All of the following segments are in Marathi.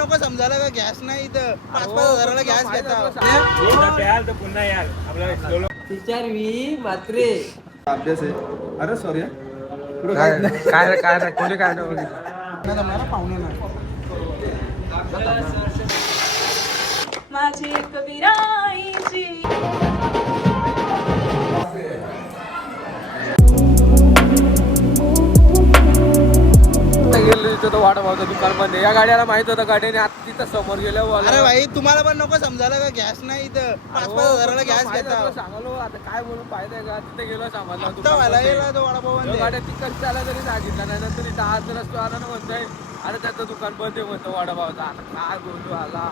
नको समजायला का गॅस नाही इथं 5,000-5,000ला गॅस घेता पुन्हा यार आपल्याला मात्रे अभ्यास आहे. अरे सॉरी काय काय कोणी काय नाही पाहुणे नाही माझी कविराईची वाटा भावचं दुकान बंद आहे. या गाड्याला माहित होतं गाडीने आता तिथं समोर गेल्या अरे भाई तुम्हाला पण नको समजायला का गॅस नाही इथं 5,000-5,000ला गॅस घेता सांगलो आता काय बोलून फायदा का तिथे गेलो सामान आता व्हायला गेला तो वडापाव बंद आहे. गाड्या तिकडे आला तरी सांगितलं नाही नंतर इथं आज रस्तो आला ना म्हणतोय अरे त्याचं दुकान बंद आहे म्हणतो वडापावचा. आता काय बोलू आला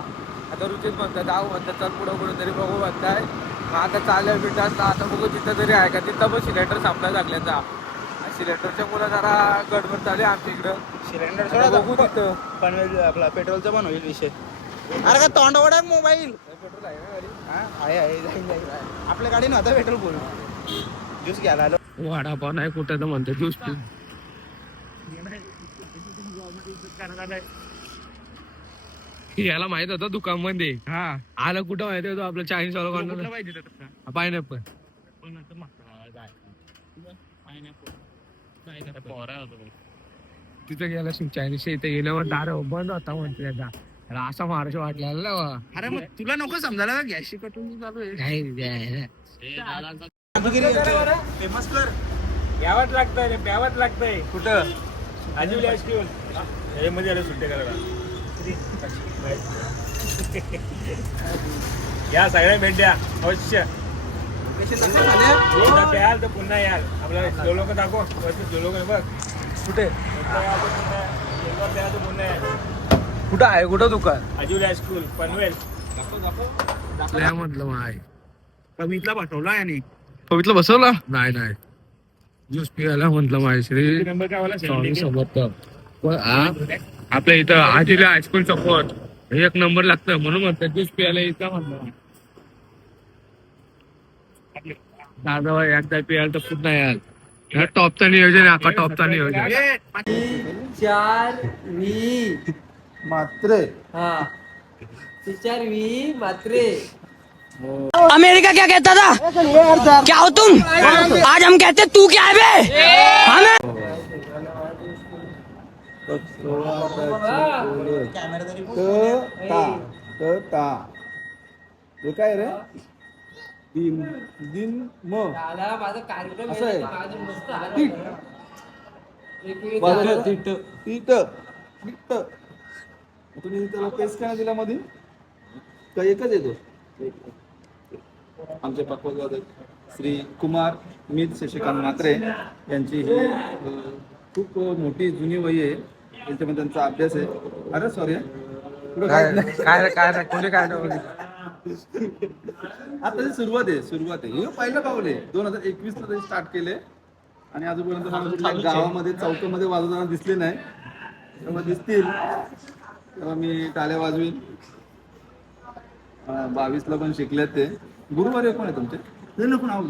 आता रुचीत म्हणतात जाऊ म्हणतात चल पुढं पुढं तरी बघू म्हणताय. आता चालेल बिटास आता बघू तिथं तरी आहे का तिथं पण सिलेंडर संपला लागल्याचा. सिलेंडरच्या मुलं जरा गडबड झाली आमच्या इकडं. सिलेंडर सोडा बघू तिथं पण होईल आपला पेट्रोलचा पण होईल विषय. अरे का तोंडवड आहे मोबाईल पेट्रोल आहे ना गाडी. आहे जाईल आपल्या गाडी नव्हता पेट्रोल बोलू ज्यूस घ्यायला आलो. वडापाव नाही कुठं तर म्हणतो ज्यूस पी. याला माहित होतं दुकान मध्ये हा आलं कुठं माहिती होतं आपलं चायनीज वाला पायनॅपल तिथं गेला चायनीज इथे गेल्यावर दार बंद होता म्हणते त्याचा असा महाराष्ट्र वाटलेला. अरे मग तुला नको समजायला का गॅसची कटून चालू आहे फेमस कर यावंच लागतंय प्यावंच लागतंय. कुठं आजीवली आईस्क्रीम मध्ये आलं सुट्टे करायला या सगळ्या भेंड्या अवश्य प्याल तर पुन्हा याल आपल्याला लोक दाखव लोक बघ कुठे पुन्हा कुठं आहे कुठं दुकान आजीवली हायस्कूल पनवेल म्हटलं मग आहे कमीतला पाठवला आणि पवित्र बसवला नाही नाही ज्यूस पियाला म्हटलं माझ्याश्री नंबर काय वाला स्वामी समर्थ आपल्या इथं आजीला हायस्कूल सपोर्ट एक नंबर लागतं म्हणून म्हणतात ज्यूस पियाला इथं म्हटलं दादा एकदा पियाला तर पुन्हा याल ह्या टॉपचा नियोजन आहे आता टॉपचा नियोजन 4 मात्रे मात्रे अमेरिका क्या कहता था क्या हो तुम आज हम कहते तू क्या है बे हमें काय रे दिन दिन मग माझा कार्यक्रम असं आहे. तुम्ही त्याला पेस्ट काय दिला मध्ये का एकच येतो. आमचे पक्वादक श्री कुमार मित शशिकांत म्हात्रे यांची ही खूप मोठी जुनी वही आहे. त्यांच्यामध्ये त्यांचा अभ्यास आहे. अरे सॉरी काय कोणी काय आता सुरुवात आहे हे पहिलं पाऊल आहे. 2021 ला स्टार्ट केले आणि आजूपर्यंत मला कुठल्या गावामध्ये चौकामध्ये वाजवताना दिसले नाही. तेव्हा दिसतील तेव्हा मी टाळ्या वाजवीन. 22 ला पण शिकलेत ते. गुरुवारी कोण आहे तुमचे ते नको नाव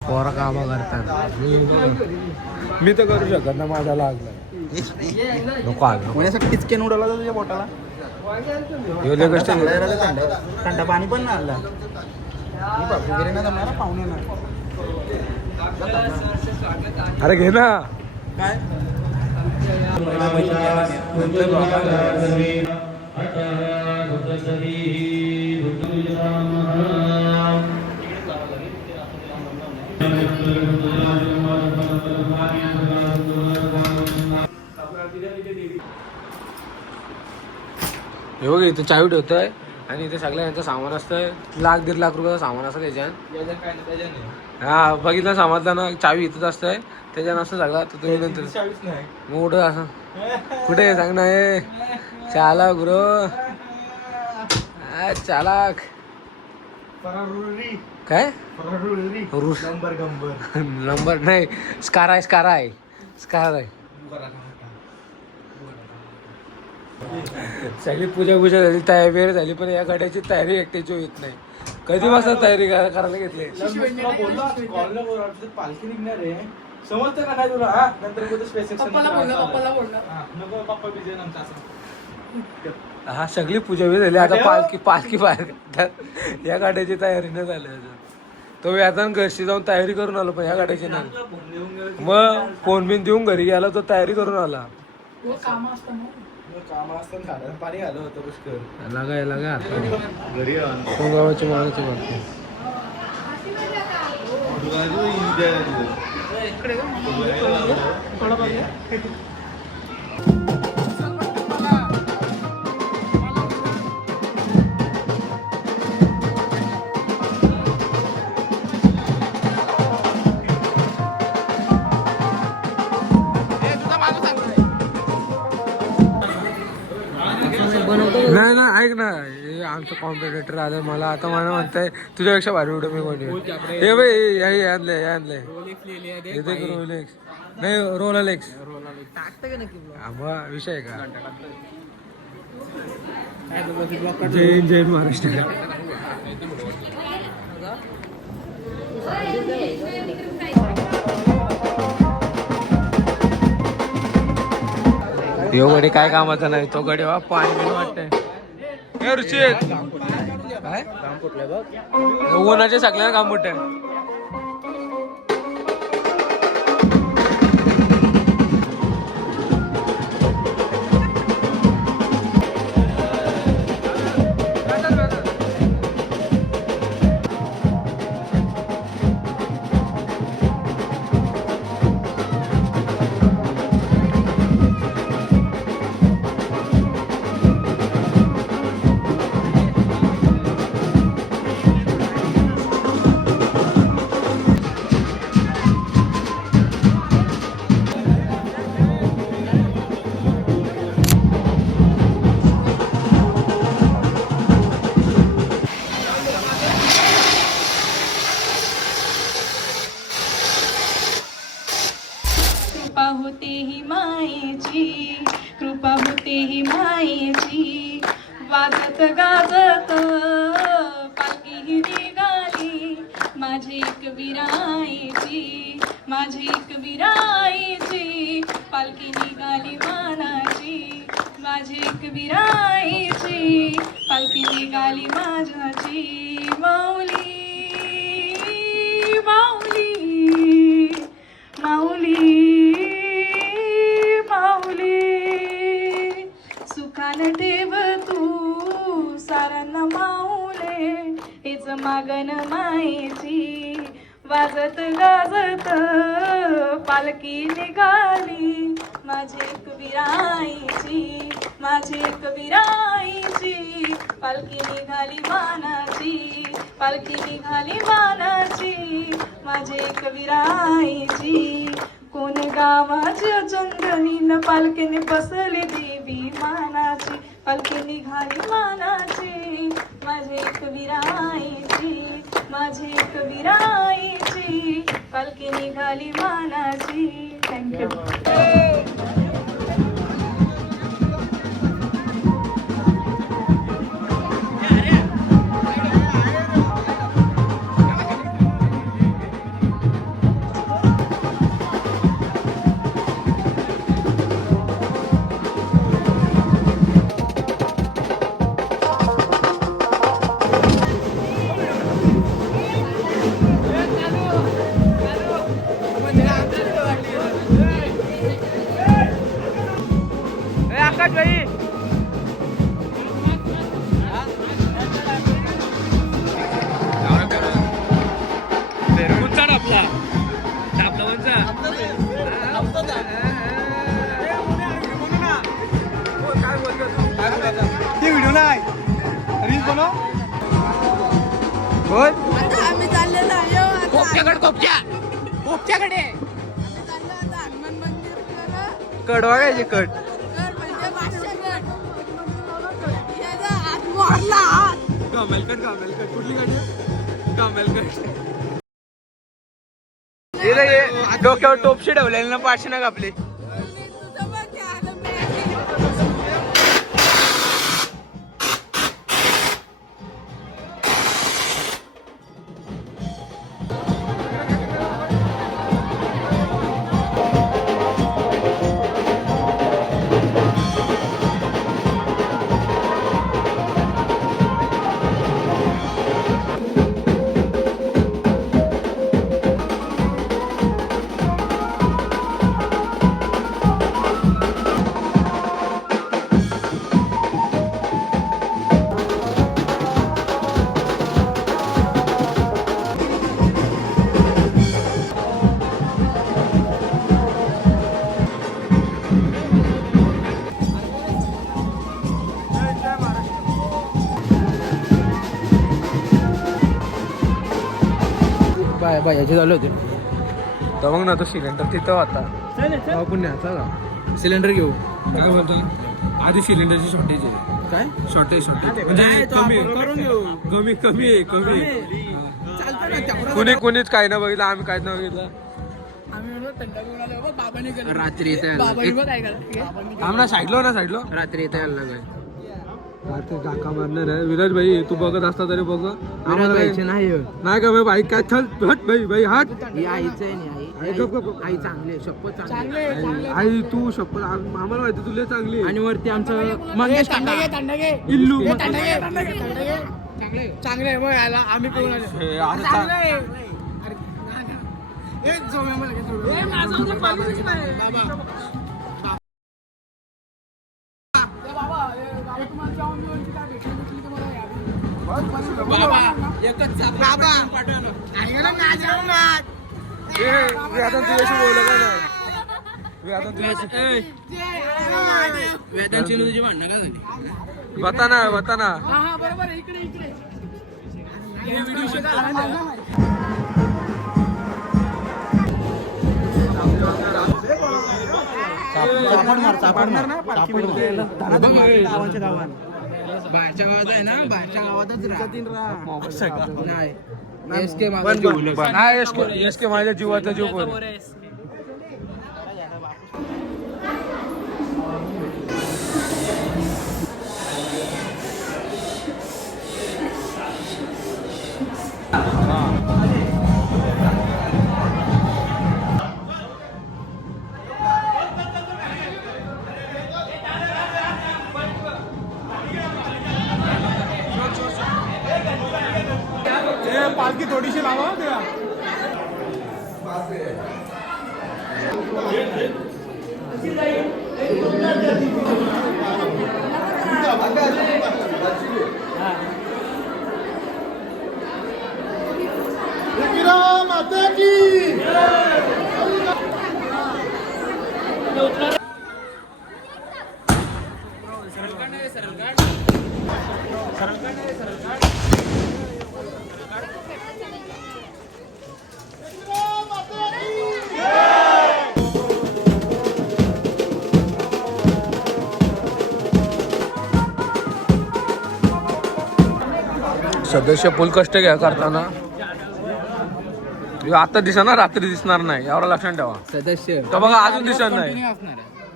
पोरा काम करतात मी तर करू शकत ना माझा लागला नको पुण्यासाठी टिचकेन उडवला तुझ्या बोटाला थंड पाणी पण नाही आला वगैरे ना जमणार पाहुणे ना अरे घे ना काय हे बघ इथं चावी ठेवतोय आणि इथे सगळं यांचं सामान असतंय. 1,00,000-1,50,000 रुपयाचं सामान असतं त्याच्यात. हा बघितलं समजलं ना चावी इथंच असतंय त्याच्यानं असं सगळं. तर तुम्ही नंतर मोठं असं कुठे सांग ना हे चालक गुरु चालक काय नंबर नाही स्कार आहे सगळी पूजा झाली, तयारी झाली, पण या गाड्याची तयारी एकट्याची होत नाही. कधीपासून तयारी करायला घेतली? पालखी निघणार आहे, समजतं का नाही तुला? हा, नंतर बोलतो स्पेस सेक्शन नको, पप्पा बिझी नंतर असं. हा, सगळी पूजा बी झाली, आता पालखी बाहेर काढतात. या गाड्याची तयारी नाही झाली अजून. तो व्याजान घरशी जाऊन तयारी करून आलो, पण ह्या गाड्याची नाही. मग फोन बिन देऊन घरी गेला, तो तयारी करून आला. काम असतं खाण्यात पाणी आलं होतं पुष्कळ. लागा घरी गावाची मागाची मागते. नाही ना, ऐक ना, हे आमचं कॉम्पिटिटर आलं, मला आता मला म्हणताय तुझ्यापेक्षा भारी व्हिडिओ मी बनवेन. हे बाई हे आणलंय रोलेक्स नाही, रोलेक्स विषय आहे का? जय महाराष्ट्र. यो गडी काय कामाचा नाही, तो गडी वा पाणी बिन वाटतंय. हे रुचित काय उन्हाचे सगळ्या काम मोठे. कृपा होते ही मायेची, कृपा होते ही मायेची. वाजत गाजत पालखी ही निघाली, माझी एक विराईची, माझी एक विराईची. पालखी निघाली मानाची, माझी एक विराईची. पालखी निघाली माझ्याची. माऊली माऊली माऊली माऊली, सुखान ठेव तू साऱ्यांना माऊले, हेच मागन मायेची. वाजत गाजत पालखी निघाली, माझी एक विराईची, माझी एक विराईची. पालखी निघाली मानाची, पालखी निघाली मानाची. माझी एक विराईची. कोण गावाच्या जंगलीन पालखीने बसली देवी मानाची. पालखी निघाली मानाची, माझी एक विराईची, माझी एक विराईची. पालखी निघाली मानाची. थँक्यू. व्हिडिओ नाही, रील बनव. आम्ही चाललेलो आहे कोपच्याकडे हनुमान मंदिर कडवा काय कट म्हणजे माश्यागड. हात मारला हात. कामेलकट कुठली गाडी? कामेलकट. डोक्यावर टोपशी ठेवलेली ना, पाचशे ना कापली. तुझं बघ की, आता मी काय बाय याचे झाले होते तर मग ना तो सिलेंडर तिथं होता पुण्याचा का सिलेंडर घेऊ काय बोलतो आधी सिलेंडरची शॉर्टेज आहे काय शॉर्टेज म्हणजे कमी कोणी कोणीच काही ना बघितलं आम्ही काहीच नाही बघितलं रात्री इथे आम्हाला साईडलो रात्री इथे यायला लागेल रात्री झाका मारणार आहे विराज भाई तू बघत असता तरी बघ आम्हाला नाही का भाई काय चल हट भाई हट आई चांगली शपथ चांगली आई तू शपथ आम्हाला माहिती तुला चांगली आणि वरती आमचं मंगेश इल्लू चांगले मग याला आम्ही तुझ्याशी बोललं का नाही बता ना बाहेरच्या गावात आहे ना बाहेरच्या गावातच नाही एस के माझ्या जीवाचा जीव पण पालखी थोडीशी लावा त्या माता की सदस्य फुल कष्ट घ्या करताना आता दिसणार रात्री दिसणार नाही एवढं लक्षात ठेवा सदस्य तर बघा अजून दिसत नाही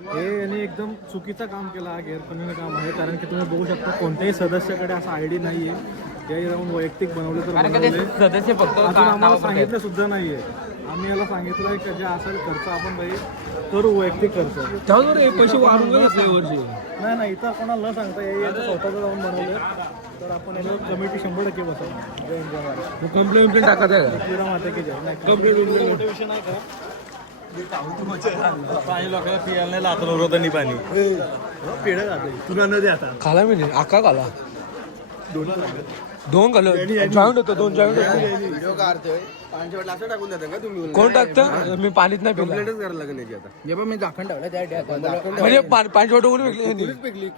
हे यांनी एकदम चुकीचं काम केलं हा गैरकानूनी काम आहे कारण की तुम्ही बघू शकता कोणत्याही सदस्याकडे असा आयडी नाहीये त्याही राहून वैयक्तिक बनवले तर बनवले सदस्य फक्त अजून आम्हाला सांगितलं सुद्धा नाहीये आम्ही याला सांगितलंय की जे असेल खर्च आपण बाई करू वैयक्तिक खर्च पैसे वाढून वर्षी नाही इतर कोणाला न सांगता याचं स्वतःचं जाऊन बनवलं तर आपण याला कमिटी 100% बसवू कंप्लेंट टाकत आहे का पुरा माते की जय कंप्लेंट विषय नाही का पाणी लोकांना पियाला नाही लातलं रोदानी पाणी पेढं जाते तुला न द्या आता खाला मी नाही आका खाला दोन खाल्लं जॉईंट होतं दोन जॉईंट होतं कोण टाकतं मी पाणीच नाही पिलं मी दाखवून ठेवलं म्हणजे पाणी वाटून कोणी विकली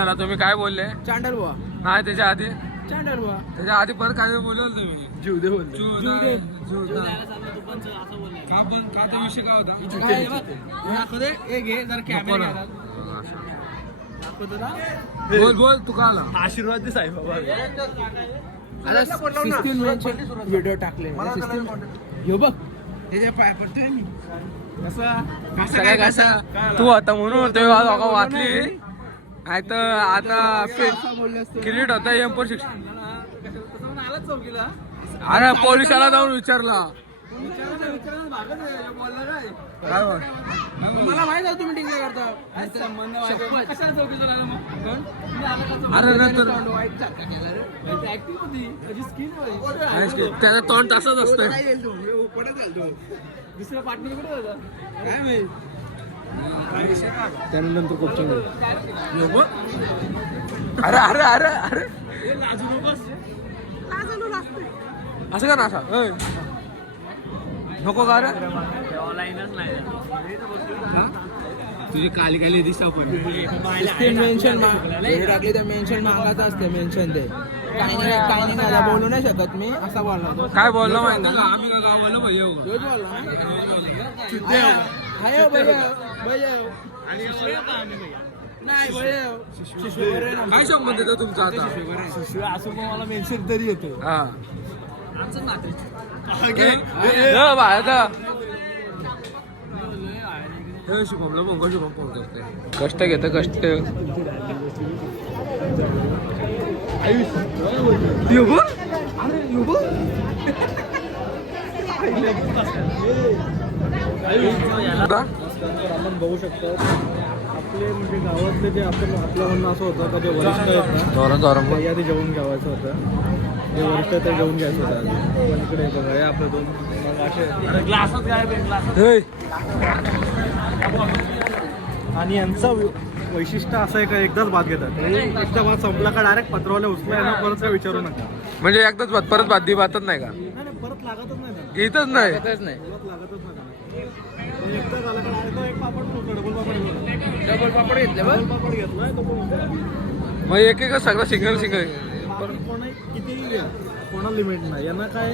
याला तुम्ही काय बोलले चांडल बुवा नाही त्याच्या आधी चांडल बुवा त्याच्या आधी परत काय बोलले तुम्ही जीव दे बोलले का तो विषय काय होता बोल तू का आला आशीर्वाद दे साहेब व्हिडिओ टाकले बघ त्याच्या पाय पडतोय मी कसा तू आता म्हणून ते वाचली नाही तर आता क्रिकेट होता M416 अरे पोलिसाला जाऊन विचारला मला माहित आहे तुम्ही टिंग करता अरे त्याचं तोंड तसंच असतं दुसऱ्या पार्टनर कुठे होता काय माहित त्यानंतर कोचिंग अरे अरे अरे अरे असं का ना असं नको का रे तुझी काली काली दिसत पण मेन्शन टाकली तर मेन्शन मागाच असते मेन्शन ते काही नाही मला बोलू नाही शकत मी असा बोलला तो काय बोललो माहिती का आम्ही का गाव बोललो काय संबंध येतो तुमचा आता असं मला मेन्शन तरी येतो हा शुभमला बंग शुभम फोन करते कष्ट घेतं कष्ट आपण बघू शकतो आपले म्हणजे गावातले जे आपण आपलं म्हणणं असं होतं का जे वरिष्ठ आहेत ना काही आधी जेवण घ्यावायचं होतं जे वरिष्ठ ते जेवण घ्यायचं होतं पण इकडे बघा हे आपलं दोन मग असे ग्लासच काय आणि यांचं वैशिष्ट्य असं आहे का एकदाच भात घेतात एकदा भात संपला का डायरेक्ट पत्रवाला उचला ना परत काय विचारू नका म्हणजे एकदाच भात परत भात भातच नाही का नाही परत लागतच नाही त्यांना. घेतच नाही परत लागतच नाही त्यांना. एकदा झालं का डायरेक्ट एक पापड ठेवतो, डबल पापड घेतला. डबल पापड घेतलाय तो पण मग एक एक सगळं सिंगल कोणी कितीही घ्या कोणाला लिमिट नाही यांना काय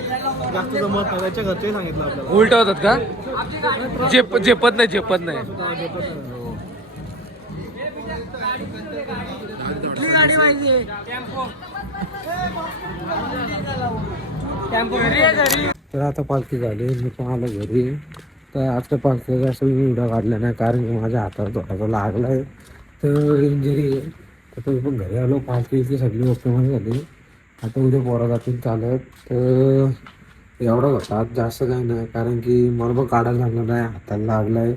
जास्त जमत नाही त्याच्या घरचे सांगितलं आपल्याला उलट होतात का झेपत नाही तर आता पालखी झाली मी पण आलो घरी तर आजच्या पालखीचा असं व्हिडिओ काढला नाही कारण की माझ्या हाताला थोडासा लागला आहे तर इंजरी आहे तर मी पण घरी आलो पालखीची सगळी ओकेमध्ये झाली आता उद्या पोरा जातील चालत तर एवढं होतं आज जास्त काही नाही कारण की मला पण काढायला लागलं नाही हाताला लागला आहे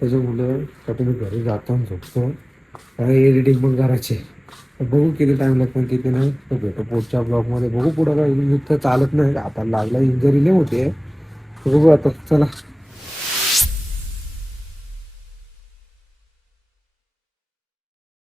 त्याच्यामुळे तर मी घरी जातो आणि झोपतो काही एडिटिंग पण करायची तर बघू किती टाईम लागतो किती नाही तर भेटू पुढच्या ब्लॉगमध्ये बघू पुढं काय नुसतं चालत नाही हाताला लागला इंजरी नाही होते बघू आता चला